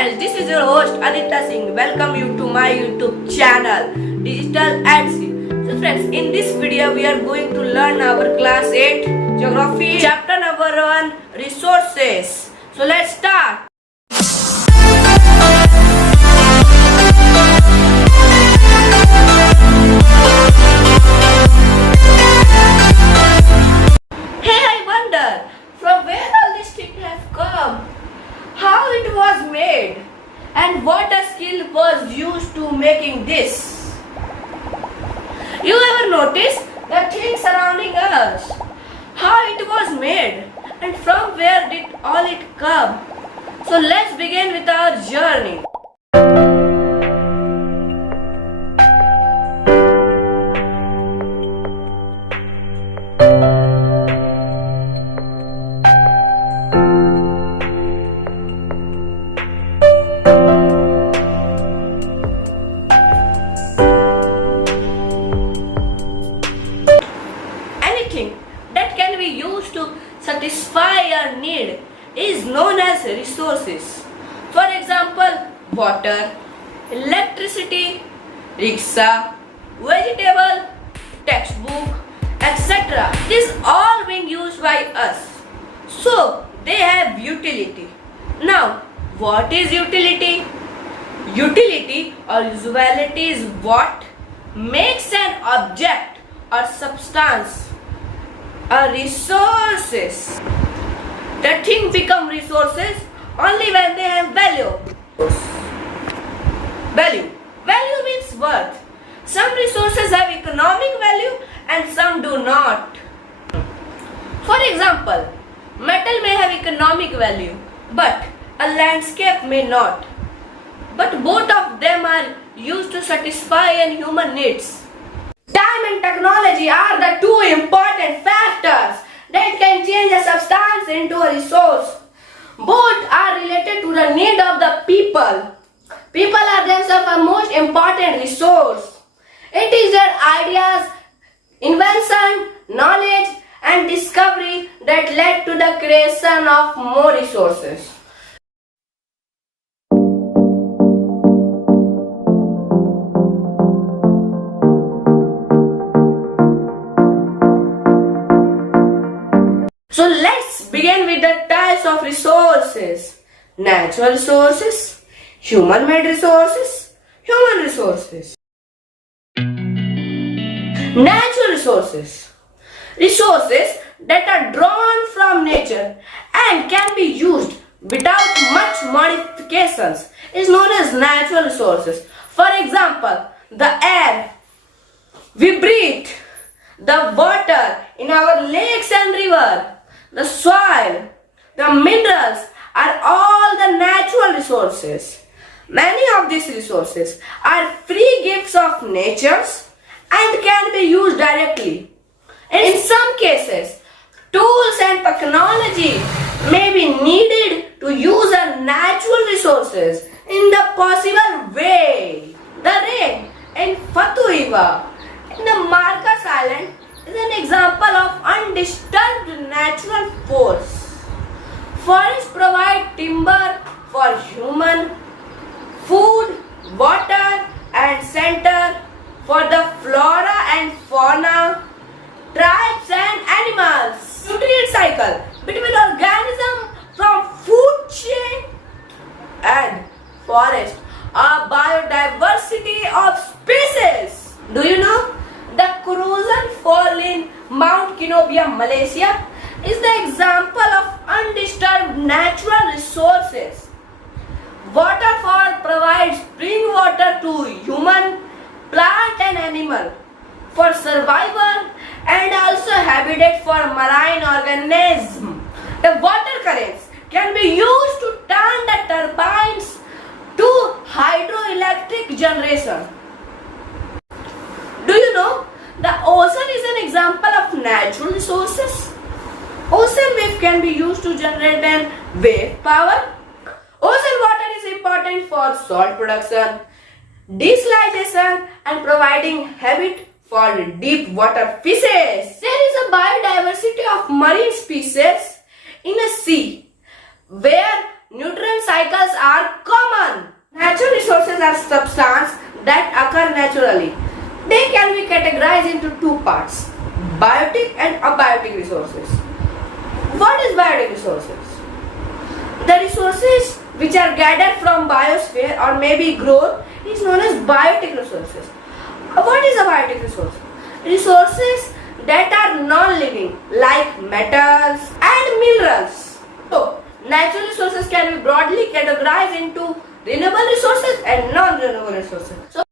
friends, this is your host Aditya Singh. Welcome you to my YouTube channel Digital Adsy. So friends, in this video we are going to learn our class 8 geography chapter number 1 resources. So let's start. Hey, I wonder from where all these things have come, how it was made, and what a skill was used to making this. You ever notice the things surrounding us, how it was made, and from where did all it come? So let's begin with our journey. Anything that can be used to satisfy a need is known as resources. For example, water, electricity, rickshaw, vegetable, textbook, etc. Is all being used by us. So they have utility. Now, what is utility? Utility or usability is what makes an object or substance a resources. The thing become resources only when they have value. Value means worth. Some resources have economic value and some do not. For example, metal may have economic value, but a landscape may not. But both of them are used to satisfy an human needs. Time and technology are the two important factors that can change a substance into a resource. Both are related to the need of the people. People are themselves a most important resource. It is their ideas, invention, knowledge and discovery that led to the creation of more resources. So let's begin with the types of resources. Natural resources, human-made resources, human resources. Natural resources. Resources that are drawn from nature and can be used without much modifications is known as natural resources. For example, the air we breathe, the water in our lakes and rivers, the soil, the minerals are all the natural resources. Many of these resources are free gifts of nature and can be used directly. In some cases, tools and technology may be needed to use our natural resources in the possible way. The rain in Fatuhiva in the Marcus Island is an example of undisturbed natural force. Forests provide timber for human, food, water and shelter for the flora and fauna, tribes and animals. Nutrient cycle between organisms from food chain and forest, a biodiversity of species. Do you know? The Kurusan Fall in Mount Kinobia, Malaysia is the example of undisturbed natural resources. Waterfall provides spring water to human, plant and animal for survival and also habitat for marine organisms. The water currents can be used to turn the turbines to hydroelectric generation. Do you know the ocean is an example of natural resources? Ocean wave can be used to generate an wave power. Ocean water is important for salt production, desalination and providing habitat for deep water fishes. There is a biodiversity of marine species in a sea where nutrient cycles are common. Natural resources are substances that occur naturally. They can be categorized into two parts, biotic and abiotic resources. What is biotic resources? The resources which are gathered from biosphere or maybe growth is known as biotic resources. What is a biotic resource? Resources that are non-living like metals and minerals. So, natural resources can be broadly categorized into renewable resources and non-renewable resources. So,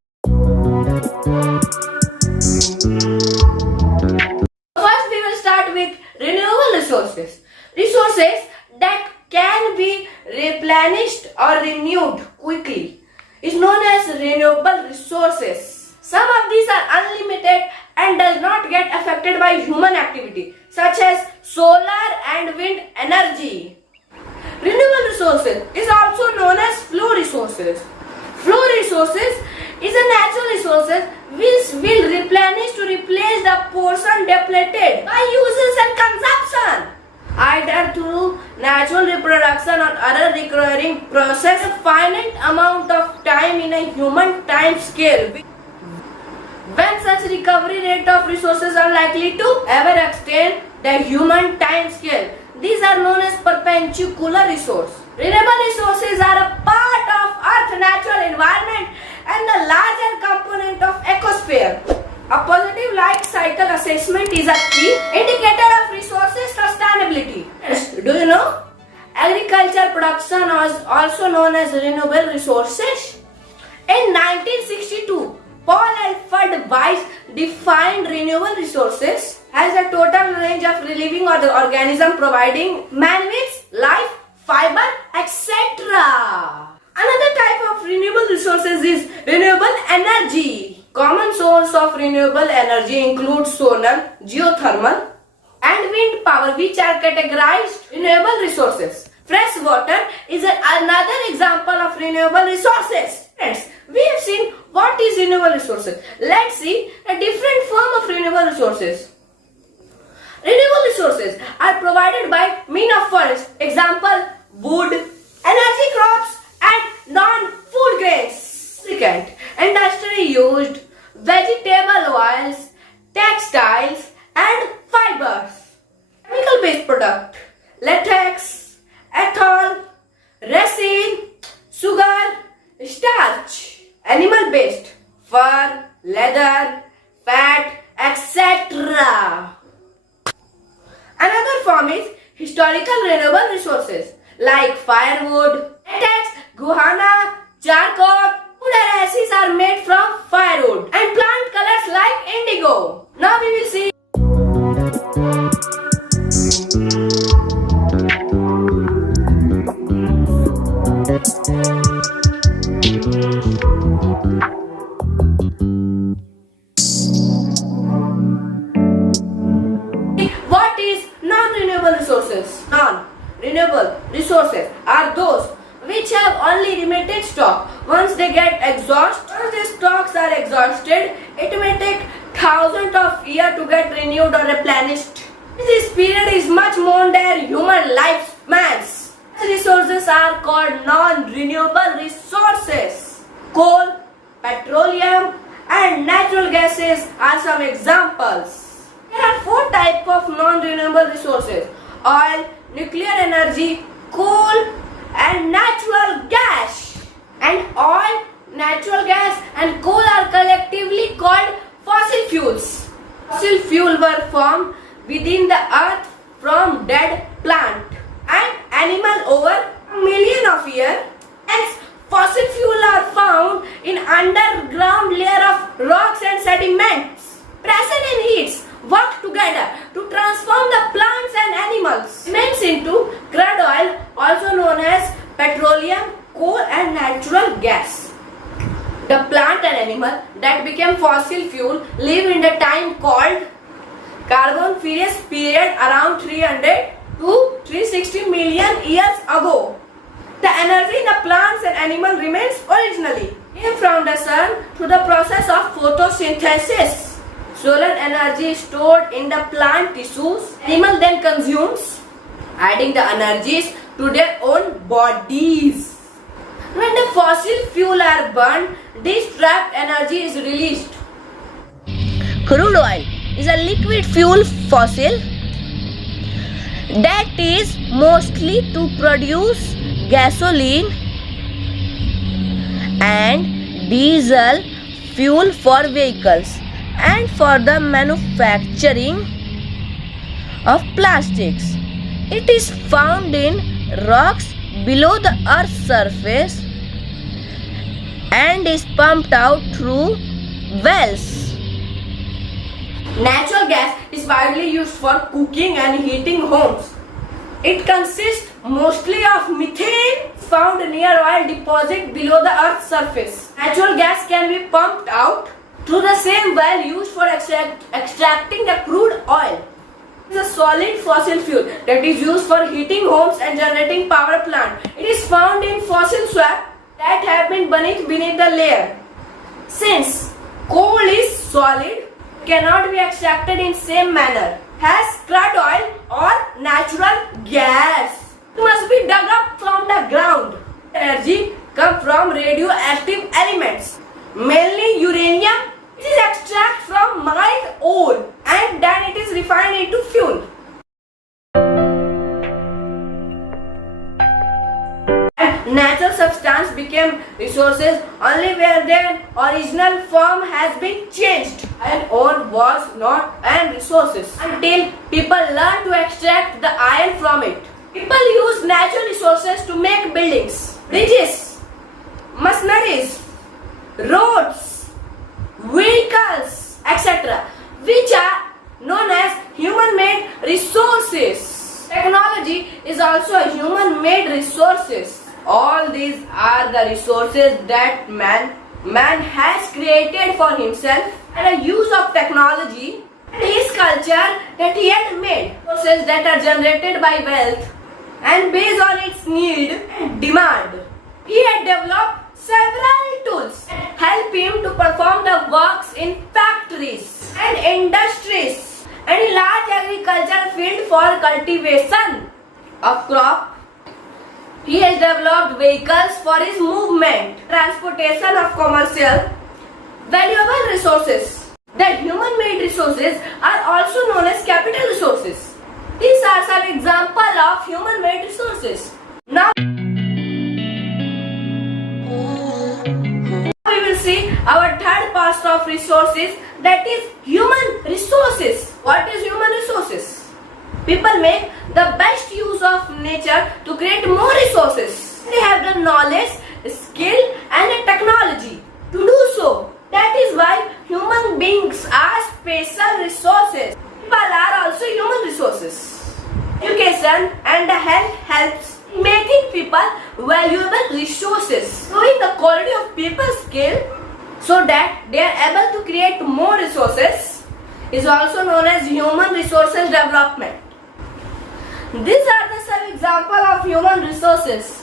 first we will start with renewable resources. Resources that can be replenished or renewed quickly is known as renewable resources. Some of these are unlimited and does not get affected by human activity, such as solar and wind energy. Renewable resources is also known as flow resources. Flow resources is a natural resource which will replenish to replace the portion depleted by uses and consumption, either through natural reproduction or other recurring process. A finite amount of time in a human time scale, when such recovery rate of resources are likely to ever extend the human time scale. These are known as perpendicular resource. Renewable resources are a part of Earth's natural environment and the larger component of ecosphere. A positive life cycle assessment is a key indicator of resources sustainability. Do you know? Agriculture production is also known as renewable resources. In 1962, Paul Alfred Weiss defined renewable resources as a total range of living or the organism providing man with life, fiber, etc. Another type of renewable resources is renewable energy. Common source of renewable energy includes solar, geothermal, and wind power, which are categorized renewable resources. Fresh water is another example of renewable resources. Friends, we have seen what is renewable resources. Let's see a different form of renewable resources. Renewable resources are provided by means of forest. Example, wood, energy crops, and non-food grains. Second, industry used vegetable oils, textiles, and fibers. Chemical-based product, latex, ethanol, resin, sugar, starch. Animal-based, fur, leather, fat, etc. Another form is historical renewable resources like firewood, latex, guano, charcoal. Food adhesives are made from firewood and plant colors like indigo. Now we will see what is non-renewable resources. Non-renewable resources are those which have only limited stock. Once they get exhausted, once the stocks are exhausted, it may take thousands of years to get renewed or replenished. This period is much more than human lifespans. Resources are called non-renewable resources. Coal, petroleum, and natural gases are some examples. There are four types of non-renewable resources: oil, nuclear energy, coal, and natural gas. And oil, natural gas, and coal are collectively called fossil fuels. Fossil fuels were formed within the earth from dead plant and animal over a million of years. Hence, fossil fuels are found in underground layer of rocks and sediments. Pressure and heats work together to transform the plants and animals remains into crude oil, also known as petroleum, coal, and natural gas. The plant and animal that became fossil fuel live in the time called Carboniferous period around 300 to 360 million years ago. The energy in the plants and animals remains originally came from the sun through the process of photosynthesis. Solar energy is stored in the plant tissues. Animal then consumes, adding the energies to their own bodies. When the fossil fuel are burned, this trapped energy is released. Crude oil is a liquid fuel fossil that is mostly to produce gasoline and diesel fuel for vehicles and for the manufacturing of plastics. It is found in rocks below the earth's surface and is pumped out through wells. Natural gas is widely used for cooking and heating homes. It consists mostly of methane found near oil deposit below the earth's surface. Natural gas can be pumped out through the same well used for extracting the crude oil. It is a solid fossil fuel that is used for heating homes and generating power plant. It is found in fossil swamp that have been beneath the layer. Since coal is solid, cannot be extracted in same manner as crude oil or natural gas. It must be dug up from the ground. Energy comes from radioactive elements, mainly uranium. It is extracted from mined ore and then it is refined into fuel. And natural substance became resources only where their original form has been changed. Iron ore was not an resources until people learned to extract the iron from it. People use natural resources to make buildings, bridges, machineries, roads, vehicles, etc., which are known as human-made resources. Technology is also a human-made resources. All these are the resources that man has created for himself and a use of technology and his culture that he had made. Resources that are generated by wealth and based on its need and demand. He had developed several tools that help him to perform the works in factories and industries and in large agriculture field for cultivation of crop. He has developed vehicles for his movement, transportation of commercial, valuable resources. The human-made resources are also known as capital resources. These are some examples of human-made resources. Now we will see our third part of resources, that is human resources. What is human resources? People make the best use of nature to create more resources. They have the knowledge, skill and the technology to do so. That is why human beings are special resources. People are also human resources. Education and health helps in making people valuable resources, knowing the quality of people's skill so that they are able to create more resources is also known as human resources development. These are the some examples of human resources.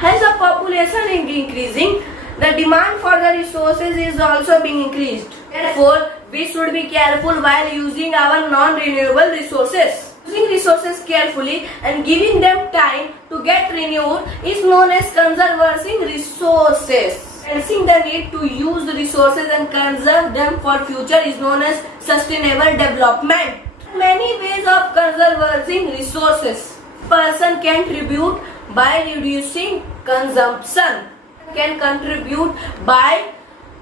As the population is increasing, the demand for the resources is also being increased. Therefore, we should be careful while using our non-renewable resources. Using resources carefully and giving them time to get renewed is known as conserving resources. Sensing the need to use the resources and conserve them for future is known as sustainable development. Many ways of conserving resources. Person can contribute by reducing consumption. Can contribute by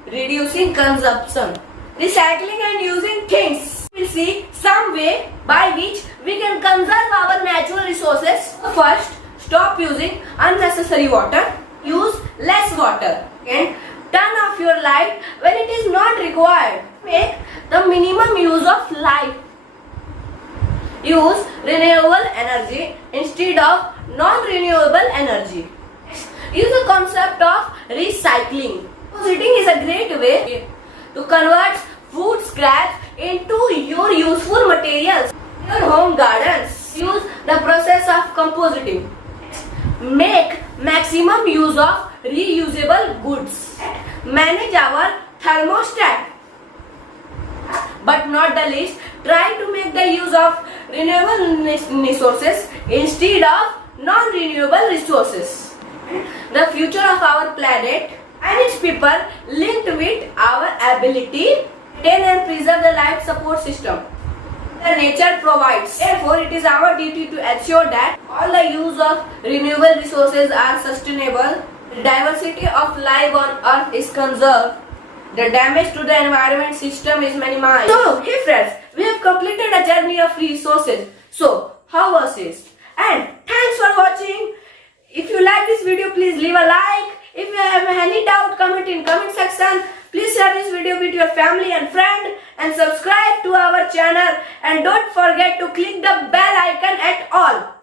reducing consumption. Recycling and using things. We will see some way by which we can conserve our natural resources. First, stop using unnecessary water. Use less water. And turn off your light when it is not required. Make the minimum use of light. Use renewable energy instead of non-renewable energy. Use the concept of recycling. Composting is a great way to convert food scraps into your useful materials. In your home gardens, use the process of composting. Make maximum use of reusable goods. Manage our thermostat. But not the least, try to make the use of renewable resources instead of non-renewable resources. The future of our planet and its people linked with our ability to maintain and preserve the life support system that nature provides. Therefore, it is our duty to ensure that all the use of renewable resources are sustainable, the diversity of life on earth is conserved, the damage to the environment system is minimized. So, hey friends, we have completed a journey of resources. So, how was it? And thanks for watching. If you like this video, please leave a like. If you have any doubt, comment in comment section. Please share this video with your family and friend and subscribe to our channel, and don't forget to click the bell icon at all.